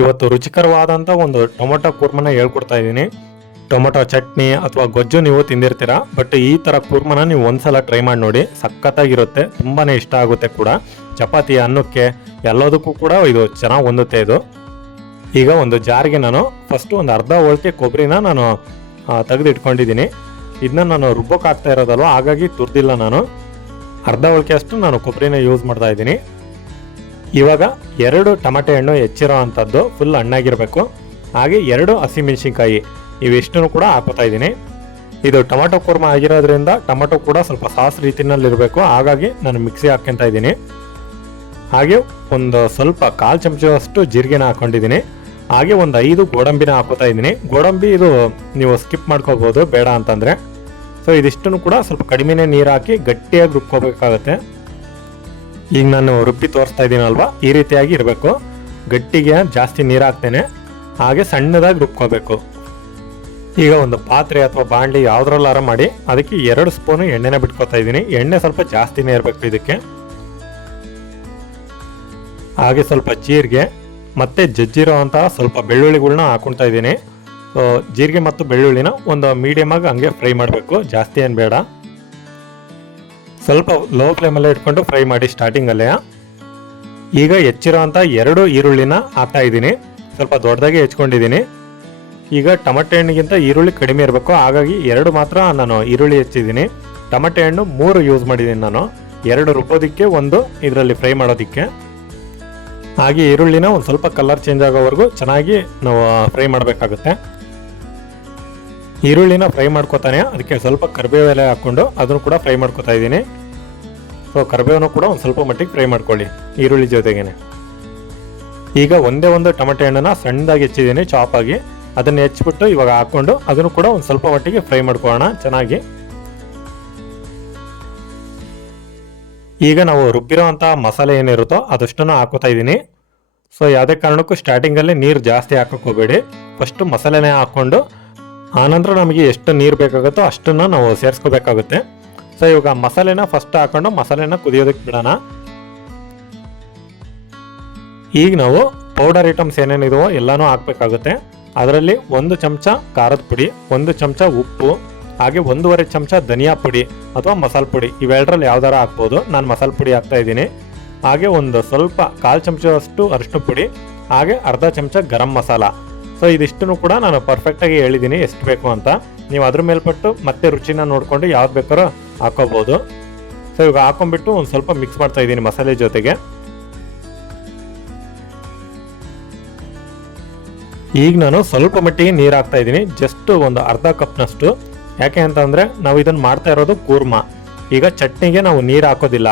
ಇವತ್ತು ರುಚಿಕರವಾದಂಥ ಒಂದು ಟೊಮೊಟೊ ಕೂರ್ಮನ ಹೇಳ್ಕೊಡ್ತಾ ಇದ್ದೀನಿ. ಟೊಮೊಟೊ ಚಟ್ನಿ ಅಥವಾ ಗೊಜ್ಜು ನೀವು ತಿಂದಿರ್ತೀರಾ, ಬಟ್ ಈ ಥರ ಕೂರ್ಮನ ನೀವು ಒಂದ್ಸಲ ಟ್ರೈ ಮಾಡಿ ನೋಡಿ, ಸಖತ್ತಾಗಿರುತ್ತೆ ತುಂಬಾ ಇಷ್ಟ ಆಗುತ್ತೆ ಕೂಡ. ಚಪಾತಿ, ಅನ್ನಕ್ಕೆ, ಎಲ್ಲದಕ್ಕೂ ಕೂಡ ಇದು ಚೆನ್ನಾಗಿ ಹೊಂದುತ್ತೆ ಇದು. ಈಗ ಒಂದು ಜಾರಿಗೆ ನಾನು ಫಸ್ಟ್ ಒಂದು ಅರ್ಧ ಹೋಳ್ಕೆ ಕೊಬ್ಬರಿನ ನಾನು ತೆಗೆದಿಟ್ಕೊಂಡಿದ್ದೀನಿ. ಇದನ್ನ ನಾನು ರುಬ್ಬೋಕೆ ಆಗ್ತಾ ಇರೋದಲ್ವ, ಹಾಗಾಗಿ ತುರ್ದಿಲ್ಲ ನಾನು. ಅರ್ಧ ಹೋಳಿಕೆ ಅಷ್ಟು ನಾನು ಕೊಬ್ಬರಿನ ಯೂಸ್ ಮಾಡ್ತಾ ಇದ್ದೀನಿ. ಇವಾಗ ಎರಡು ಟಮಾಟೆ ಹಣ್ಣು ಹೆಚ್ಚಿರೋ ಅಂಥದ್ದು ಫುಲ್ ಹಣ್ಣಾಗಿರಬೇಕು. ಹಾಗೆ ಎರಡು ಹಸಿಮೆಣಸಿನ್ಕಾಯಿ, ಇವೆಷ್ಟನ್ನು ಕೂಡ ಹಾಕೋತಾ ಇದ್ದೀನಿ. ಇದು ಟೊಮೆಟೊ ಕೂರ್ಮ ಆಗಿರೋದ್ರಿಂದ ಟೊಮೆಟೊ ಕೂಡ ಸ್ವಲ್ಪ ಸಾಸ್ ರೀತಿನಲ್ಲಿ ಇರಬೇಕು ಹಾಗಾಗಿ ನಾನು ಮಿಕ್ಸಿ ಹಾಕ್ಕೊಂತ ಇದ್ದೀನಿ. ಹಾಗೆ ಒಂದು ಸ್ವಲ್ಪ ಕಾಲು ಚಮಚದಷ್ಟು ಜೀರಿಗೆನ ಹಾಕೊಂಡಿದ್ದೀನಿ ಹಾಗೆ ಒಂದು ಐದು ಗೋಡಂಬಿನ ಹಾಕೋತಾ ಇದ್ದೀನಿ. ಗೋಡಂಬಿ ಇದು ನೀವು ಸ್ಕಿಪ್ ಮಾಡ್ಕೋಬೋದು ಬೇಡ ಅಂತಂದರೆ. ಸೊ ಇದಿಷ್ಟನ್ನು ಕೂಡ ಸ್ವಲ್ಪ ಕಡಿಮೆನೇ ನೀರು ಹಾಕಿ ಗಟ್ಟಿಯಾಗಿ ರುಬ್ಕೋಬೇಕಾಗತ್ತೆ. ಈಗ ನಾನು ರುಬ್ಬಿ ತೋರಿಸ್ತಾ ಇದ್ದೀನಲ್ವಾ ಈ ರೀತಿಯಾಗಿ ಇರಬೇಕು. ಗಟ್ಟಿಗೆ ಜಾಸ್ತಿ ನೀರು ಹಾಕ್ತೇನೆ ಹಾಗೆ ಸಣ್ಣದಾಗಿ ರುಬ್ಕೋಬೇಕು. ಈಗ ಒಂದು ಪಾತ್ರೆ ಅಥವಾ ಬಾಂಡ್ಲಿ ಆರ ಮಾಡಿ, ಅದಕ್ಕೆ ಎರಡು ಸ್ಪೂನು ಎಣ್ಣೆನ ಬಿಟ್ಕೋತಾ ಇದ್ದೀನಿ. ಎಣ್ಣೆ ಸ್ವಲ್ಪ ಜಾಸ್ತಿನೇ ಇರಬೇಕು ಇದಕ್ಕೆ. ಹಾಗೆ ಸ್ವಲ್ಪ ಜೀರಿಗೆ, ಮತ್ತು ಜಜ್ಜಿರೋ ಅಂತಹ ಸ್ವಲ್ಪ ಬೆಳ್ಳುಳ್ಳಿಗಳನ್ನ ಹಾಕೊಳ್ತಾ ಇದ್ದೀನಿ. ಜೀರಿಗೆ ಮತ್ತು ಬೆಳ್ಳುಳ್ಳಿನ ಒಂದು ಮೀಡಿಯಮ್ ಆಗಿ ಹಂಗೆ ಫ್ರೈ ಮಾಡಬೇಕು. ಜಾಸ್ತಿ ಏನು ಬೇಡ. ಸ್ವಲ್ಪ ಲೋ ಫ್ಲೇಮಲ್ಲೇ ಇಟ್ಕೊಂಡು ಫ್ರೈ ಮಾಡಿ ಸ್ಟಾರ್ಟಿಂಗಲ್ಲೇ ಈಗ ಹೆಚ್ಚಿರೋ ಅಂತ ಎರಡು ಈರುಳ್ಳಿನ ಹಾಕ್ತಾ ಇದ್ದೀನಿ. ಸ್ವಲ್ಪ ದೊಡ್ಡದಾಗಿ ಹೆಚ್ಕೊಂಡಿದ್ದೀನಿ. ಈಗ ಟಮಟೆ ಹಣ್ಣಿಗಿಂತ ಈರುಳ್ಳಿ ಕಡಿಮೆ ಇರಬೇಕು. ಹಾಗಾಗಿ ಎರಡು ಮಾತ್ರ ನಾನು ಈರುಳ್ಳಿ ಹೆಚ್ಚಿದ್ದೀನಿ. ಟಮಟೆ ಹಣ್ಣು ಮೂರು ಯೂಸ್ ಮಾಡಿದ್ದೀನಿ ನಾನು. ಎರಡು ರುಬ್ಬೋದಕ್ಕೆ ಒಂದು ಇದರಲ್ಲಿ ಫ್ರೈ ಮಾಡೋದಕ್ಕೆ. ಹಾಗೆ ಈರುಳ್ಳಿನ ಒಂದು ಸ್ವಲ್ಪ ಕಲರ್ ಚೇಂಜ್ ಆಗೋವರೆಗೂ ಚೆನ್ನಾಗಿ ನಾವು ಫ್ರೈ ಮಾಡಬೇಕಾಗುತ್ತೆ. ಈರುಳ್ಳಿನ ಫ್ರೈ ಮಾಡ್ಕೋತಾನೆ. ಅದಕ್ಕೆ ಸ್ವಲ್ಪ ಕರಿಬೇವು ಎಲೆ ಹಾಕ್ಕೊಂಡು ಅದನ್ನು ಕೂಡ ಫ್ರೈ ಮಾಡ್ಕೋತಾ ಇದ್ದೀನಿ. ಸೊ ಕರಿಬೇವನ್ನು ಕೂಡ ಒಂದು ಸ್ವಲ್ಪ ಮಟ್ಟಿಗೆ ಫ್ರೈ ಮಾಡ್ಕೊಳ್ಳಿ ಈರುಳ್ಳಿ ಜೊತೆಗೇನೆ. ಈಗ ಒಂದೇ ಒಂದು ಟೊಮೆಟೊ ಹಣ್ಣನ್ನು ಸಣ್ಣದಾಗಿ ಹೆಚ್ಚಿದ್ದೀನಿ ಚಾಪಾಗಿ ಅದನ್ನು ಹೆಚ್ಚಿಬಿಟ್ಟು ಇವಾಗ ಹಾಕ್ಕೊಂಡು ಅದನ್ನು ಕೂಡ ಒಂದು ಸ್ವಲ್ಪ ಮಟ್ಟಿಗೆ ಫ್ರೈ ಮಾಡ್ಕೊಳ್ಳೋಣ ಚೆನ್ನಾಗಿ. ಈಗ ನಾವು ರುಬ್ಬಿರೋಂಥ ಮಸಾಲೆ ಏನಿರುತ್ತೋ ಅದಷ್ಟನ್ನು ಹಾಕೋತಾ ಇದ್ದೀನಿ. ಸೊ ಯಾವುದೇ ಕಾರಣಕ್ಕೂ ಸ್ಟಾರ್ಟಿಂಗಲ್ಲಿ ನೀರು ಜಾಸ್ತಿ ಹಾಕೋಕ್ಕೋಗಬೇಡಿ ಫಸ್ಟ್ ಮಸಾಲೆನೇ ಹಾಕ್ಕೊಂಡು ಆನಂತರ ನಮಗೆ ಎಷ್ಟು ನೀರು ಬೇಕಾಗುತ್ತೋ ಅಷ್ಟನ್ನು ನಾವು ಸೇರಿಸ್ಕೋಬೇಕಾಗುತ್ತೆ. ಸೊ ಇವಾಗ ಮಸಾಲೆನ ಫಸ್ಟ್ ಹಾಕೊಂಡು ಮಸಾಲೆನ ಕುದಿಯೋದಕ್ಕೆ ಬಿಡೋಣ. ಈಗ ನಾವು ಪೌಡರ್ ಐಟಮ್ಸ್ ಏನೇನಿದವೋ ಎಲ್ಲನೂ ಹಾಕ್ಬೇಕಾಗುತ್ತೆ. ಅದರಲ್ಲಿ ಒಂದು ಚಮಚ ಖಾರದ ಪುಡಿ, ಒಂದು ಚಮಚ ಉಪ್ಪು, ಹಾಗೆ ಒಂದೂವರೆ ಚಮಚ ಧನಿಯಾ ಪುಡಿ ಅಥವಾ ಮಸಾಲೆ ಪುಡಿ. ಇವೆರಡರಲ್ಲಿ ಯಾವ್ದಾರ ಹಾಕ್ಬೋದು. ನಾನು ಮಸಾಲೆ ಪುಡಿ ಹಾಕ್ತಾ ಇದ್ದೀನಿ. ಹಾಗೆ ಒಂದು ಸ್ವಲ್ಪ ಕಾಲು ಚಮಚದಷ್ಟು ಅರಿಶಿನ ಪುಡಿ, ಹಾಗೆ ಅರ್ಧ ಚಮಚ ಗರಂ ಮಸಾಲ. ಸೊ ಇದಿಷ್ಟನ್ನು ಕೂಡ ನಾನು ಪರ್ಫೆಕ್ಟಾಗಿ ಹೇಳಿದ್ದೀನಿ ಎಷ್ಟು ಬೇಕು ಅಂತ. ನೀವು ಅದ್ರ ಮೇಲ್ಪಟ್ಟು ಮತ್ತೆ ರುಚಿನ ನೋಡಿಕೊಂಡು ಯಾವ್ದು ಬೇಕಾರೋ ಹಾಕೋಬೋದು. ಸೊ ಇವಾಗ ಹಾಕೊಂಡ್ಬಿಟ್ಟು ಒಂದು ಸ್ವಲ್ಪ ಮಿಕ್ಸ್ ಮಾಡ್ತಾ ಇದ್ದೀನಿ ಮಸಾಲೆ ಜೊತೆಗೆ. ಈಗ ನಾನು ಸ್ವಲ್ಪ ಮಟ್ಟಿಗೆ ನೀರು ಹಾಕ್ತಾ ಇದ್ದೀನಿ. ಜಸ್ಟ್ ಒಂದು ಅರ್ಧ ಕಪ್ನಷ್ಟು. ಯಾಕೆ ಅಂತಂದರೆ ನಾವು ಇದನ್ನ ಮಾಡ್ತಾ ಇರೋದು ಕೂರ್ಮ. ಈಗ ಚಟ್ನಿಗೆ ನಾವು ನೀರು ಹಾಕೋದಿಲ್ಲ.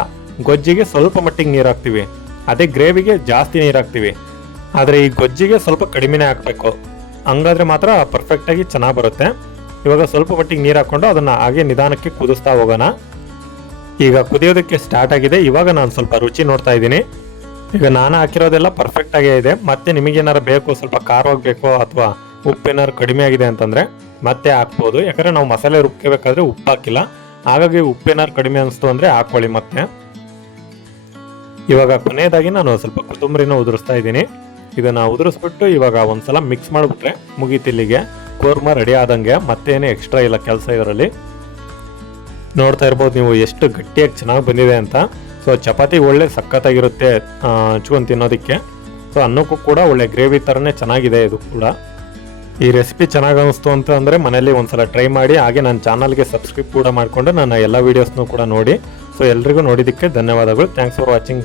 ಗೊಜ್ಜಿಗೆ ಸ್ವಲ್ಪ ಮಟ್ಟಿಗೆ ನೀರು ಹಾಕ್ತಿವಿ. ಅದೇ ಗ್ರೇವಿಗೆ ಜಾಸ್ತಿ ನೀರು ಹಾಕ್ತಿವಿ. ಆದರೆ ಈ ಗೊಜ್ಜಿಗೆ ಸ್ವಲ್ಪ ಕಡಿಮೆನೇ ಹಾಕಬೇಕು. ಹಂಗಾದ್ರೆ ಮಾತ್ರ ಪರ್ಫೆಕ್ಟಾಗಿ ಚೆನ್ನಾಗಿ ಬರುತ್ತೆ. ಇವಾಗ ಸ್ವಲ್ಪ ಮಟ್ಟಿಗೆ ನೀರು ಹಾಕ್ಕೊಂಡು ಅದನ್ನು ಹಾಗೆ ನಿಧಾನಕ್ಕೆ ಕುದಿಸ್ತಾ ಹೋಗೋಣ. ಈಗ ಕುದಿಯೋದಕ್ಕೆ ಸ್ಟಾರ್ಟ್ ಆಗಿದೆ. ಇವಾಗ ನಾನು ಸ್ವಲ್ಪ ರುಚಿ ನೋಡ್ತಾ ಇದ್ದೀನಿ. ಈಗ ನಾನು ಹಾಕಿರೋದೆಲ್ಲ ಪರ್ಫೆಕ್ಟ್ ಆಗೇ ಇದೆ. ಮತ್ತೆ ನಿಮಗೇನಾರು ಬೇಕು, ಸ್ವಲ್ಪ ಖಾರ ಹೋಗಬೇಕು ಅಥವಾ ಉಪ್ಪೇನಾರು ಕಡಿಮೆ ಆಗಿದೆ ಅಂತಂದರೆ ಮತ್ತೆ ಹಾಕ್ಬೋದು. ಯಾಕಂದರೆ ನಾವು ಮಸಾಲೆ ರುಬ್ಕೋಬೇಕಾದ್ರೆ ಉಪ್ಪು ಹಾಕಿಲ್ಲ. ಹಾಗಾಗಿ ಉಪ್ಪೇನಾರು ಕಡಿಮೆ ಅನಿಸ್ತು ಅಂದರೆ ಹಾಕ್ಕೊಳ್ಳಿ ಮತ್ತೆ. ಇವಾಗ ಕೊನೆಯದಾಗಿ ನಾನು ಸ್ವಲ್ಪ ಕೊತ್ತಂಬರಿನ ಉದುರಿಸ್ತಾ ಇದ್ದೀನಿ. ಇದನ್ನ ಉದುರಿಸ್ಬಿಟ್ಟು ಇವಾಗ ಒಂದ್ಸಲ ಮಿಕ್ಸ್ ಮಾಡಿಬಿಟ್ರೆ ಮುಗೀತಿಲ್ಲಿಗೆ. ಕೋರ್ಮ ರೆಡಿ ಆದಂಗೆ ಮತ್ತೇನು ಎಕ್ಸ್ಟ್ರಾ ಇಲ್ಲ ಕೆಲಸ ಇದರಲ್ಲಿ. ನೋಡ್ತಾ ಇರ್ಬೋದು ನೀವು ಎಷ್ಟು ಗಟ್ಟಿಯಾಗಿ ಚೆನ್ನಾಗಿ ಬಂದಿದೆ ಅಂತ. ಸೊ ಚಪಾತಿ ಒಳ್ಳೆ ಸಖತ್ತಾಗಿರುತ್ತೆ ಹಂಚ್ಕೊಂಡು ತಿನ್ನೋದಕ್ಕೆ. ಸೊ ಅನ್ನಕ್ಕೂ ಕೂಡ ಒಳ್ಳೆ ಗ್ರೇವಿ ಥರನೇ ಚೆನ್ನಾಗಿದೆ ಇದು ಕೂಡ. ಈ ರೆಸಿಪಿ ಚೆನ್ನಾಗಿ ಅನಿಸ್ತು ಅಂತ ಅಂದರೆ ಮನೇಲಿ ಒಂದ್ಸಲ ಟ್ರೈ ಮಾಡಿ, ಹಾಗೆ ನನ್ನ ಚಾನಲ್ಗೆ ಸಬ್ಸ್ಕ್ರೈಬ್ ಕೂಡ ಮಾಡಿಕೊಂಡು ನನ್ನ ಎಲ್ಲ ವೀಡಿಯೋಸ್ನೂ ಕೂಡ ನೋಡಿ. ಸೊ ಎಲ್ರಿಗೂ ನೋಡಿದ್ದಕ್ಕೆ ಧನ್ಯವಾದಗಳು. Thanks for watching